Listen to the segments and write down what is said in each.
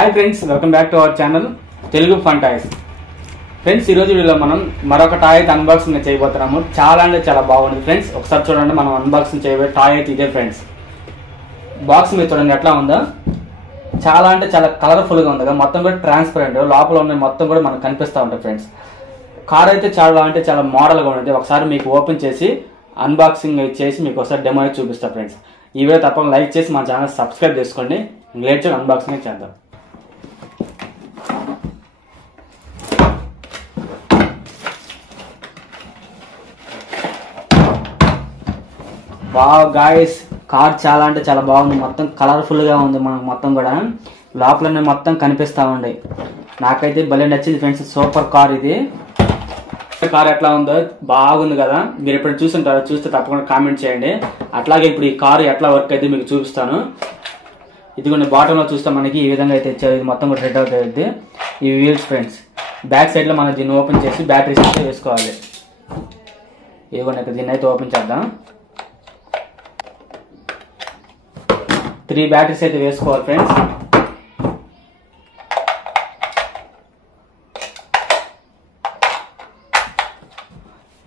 Hi friends, welcome back to our channel Telugu fun toys. Friends, ఈ రోజు వీడియోలో మనం మరొక టాయ్ అయితే అన్బాక్సింగ్ చేయబోతున్నాము. చాలా అంటే చాలా బాగుంది ఫ్రెండ్స్. ఒకసారి చూడండి, మనం అన్బాక్సింగ్ చేయబోయే టాయ్ అయితే ఇదే ఫ్రెండ్స్. బాక్స్ మీద చూడండి ఎట్లా ఉందో. చాలా అంటే చాలా కలర్ఫుల్గా ఉంది కదా, మొత్తం కూడా ట్రాన్స్పరెంట్, లోపల ఉన్న మొత్తం కూడా మనకు కనిపిస్తూ ఉంటుంది ఫ్రెండ్స్. కార్ అయితే చాలా అంటే చాలా మోడల్గా ఉంటుంది. ఒకసారి మీకు ఓపెన్ చేసి అన్బాక్సింగ్ చేసి మీకు ఒకసారి డెమో అయితే చూపిస్తాను ఫ్రెండ్స్. ఈ వీడియో తప్పకుండా లైక్ చేసి మా ఛానల్ సబ్స్క్రైబ్ చేసుకోండి. లేట్ చేయడం అన్బాక్సింగ్ చేద్దాం. వావ్ గాయ్స్, కార్ చాలా అంటే చాలా బాగుంది. మొత్తం కలర్ఫుల్ గా ఉంది. మనకు మొత్తం కూడా లోపలనే మొత్తం కనిపిస్తా ఉంది. నాకైతే భలే నచ్చింది ఫ్రెండ్స్. సూపర్ కార్ ఇది. కార్ ఎట్లా ఉందో బాగుంది కదా. మీరు ఎప్పుడు చూసుంటారో, చూస్తే తప్పకుండా కామెంట్ చేయండి. అట్లాగే ఇప్పుడు ఈ కార్ ఎట్లా వర్క్ అయితే మీకు చూపిస్తాను. ఇదిగోండి, బాటమ్ లో చూస్తే మనకి ఈ విధంగా అయితే ఇచ్చారు. ఇది మొత్తం కూడా రెడ్ అవుట్ అవుతుంది. ఈ వీల్స్ ఫ్రెండ్స్. బ్యాక్ సైడ్ లో మనం దీన్ని ఓపెన్ చేసి బ్యాటరీస్ అయితే వేసుకోవాలి. ఇదిగోండి, ఇక్కడ దీన్ని అయితే ఓపెన్ చేద్దాం. 3 బ్యాటరీస్ అయితే వేసుకోవాలి ఫ్రెండ్స్.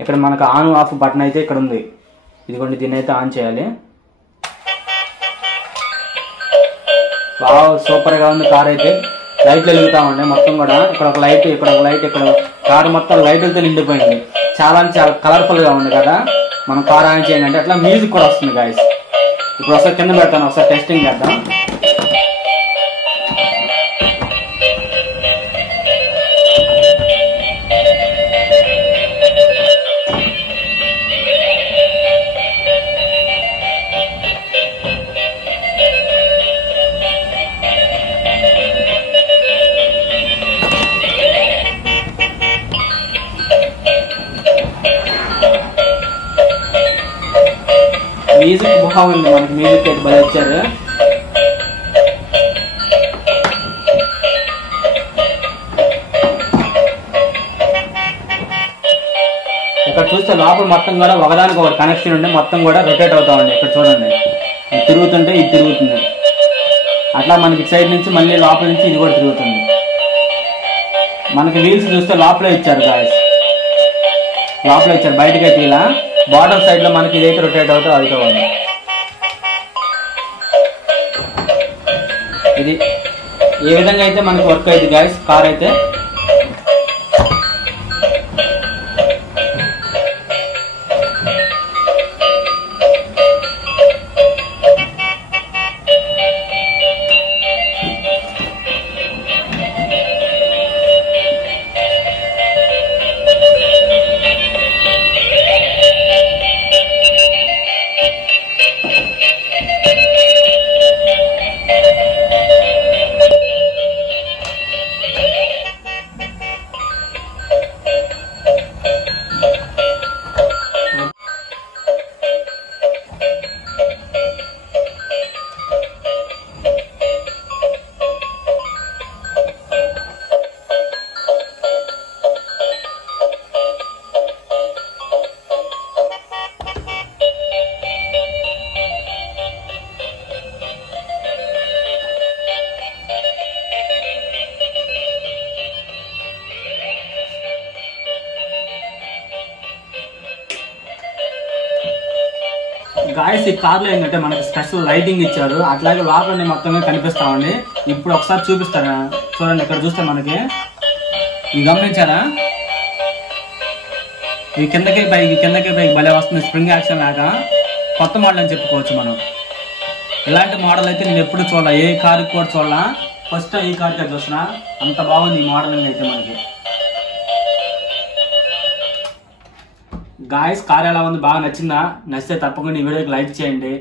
ఇక్కడ మనకు ఆన్ ఆఫ్ బటన్ అయితే ఇక్కడ ఉంది. ఇదిగోండి, దీన్ని అయితే ఆన్ చేయాలి. వావ్, సూపర్ గా ఉంది కార్ అయితే. లైట్లు వెలుగుతా ఉండే మొత్తం కూడా. ఇక్కడ ఒక లైట్, ఇక్కడ ఒక లైట్, ఇక్కడ కార్ మొత్తం లైట్లతో నిండిపోయింది. చాలా అంటే చాలా కలర్ఫుల్ గా ఉంది కదా. మనం కార్ ఆన్ చేయండి అంటే అట్లా మ్యూజిక్ కూడా వస్తుంది గాయస్. ఇప్పుడు ఒకసారి కింద పెడతాను, ఒకసారి టెస్టింగ్ చేద్దాం. మ్యూజిక్ బాగుంది. మనకి మ్యూజిక్ అయితే బాగా ఇచ్చారు. ఇక్కడ చూస్తే లోపల మొత్తం కూడా ఒకదానికి ఒక కనెక్షన్ ఉండి మొత్తం కూడా రొటేట్ అవుతా ఉంది. ఇక్కడ చూడండి, ఇది తిరుగుతుంటే ఇది తిరుగుతుంది. అట్లా మనకి సైడ్ నుంచి మళ్ళీ లోపల నుంచి ఇది కూడా తిరుగుతుంది. మనకి వీల్స్ చూస్తే లోపలే ఇచ్చారు గాయస్. లోపల ఇచ్చారు, బయటకి అయితే ఇలా. బాటమ్ సైడ్ లో మనకి ఇదైతే రొటేట్ అవుతుంది, అది ఉంది. ఇది ఏ విధంగా అయితే మనకి వర్క్ అయింది గాయస్ కార్ అయితే. గాయస్, ఈ కార్ లో ఏంటంటే మనకి స్పెషల్ లైటింగ్ ఇచ్చారు. అట్లాగే లోపల మొత్తంగా కనిపిస్తామండి. ఇప్పుడు ఒకసారి చూపిస్తారా, చూడండి. ఇక్కడ చూస్తే మనకి ఇది గమనించారా, ఈ కిందకి పైకి భలే వస్తుంది. స్ప్రింగ్ యాక్షన్ లాగా కొత్త మోడల్ అని చెప్పుకోవచ్చు మనం. ఇలాంటి మోడల్ అయితే నేను ఎప్పుడు చూడాల, ఏ కార్ కూడా చూడాల. ఫస్ట్ ఈ కార్ కి చూస్తున్నా. అంత బాగుంది ఈ మోడల్ అయితే మనకి. గాయస్, కార్ ఎలా ఉంది, బాగా నచ్చిందా? నచ్చితే తప్పకుండా ఈ వీడియోకి లైక్ చేయండి.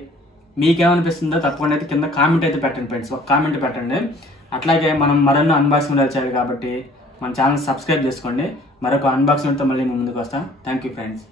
మీకేమనిపిస్తుందో తప్పకుండా అయితే కింద కామెంట్ అయితే పెట్టండి ఫ్రెండ్స్. ఒక కామెంట్ పెట్టండి. అట్లాగే మనం మరెన్నో అన్బాక్సింగ్ వీడియోలు చేయాలి కాబట్టి మన ఛానల్ సబ్స్క్రైబ్ చేసుకోండి. మరొక అన్బాక్సింగ్తో మళ్ళీ ముందుకు వస్తాం. Thank you friends.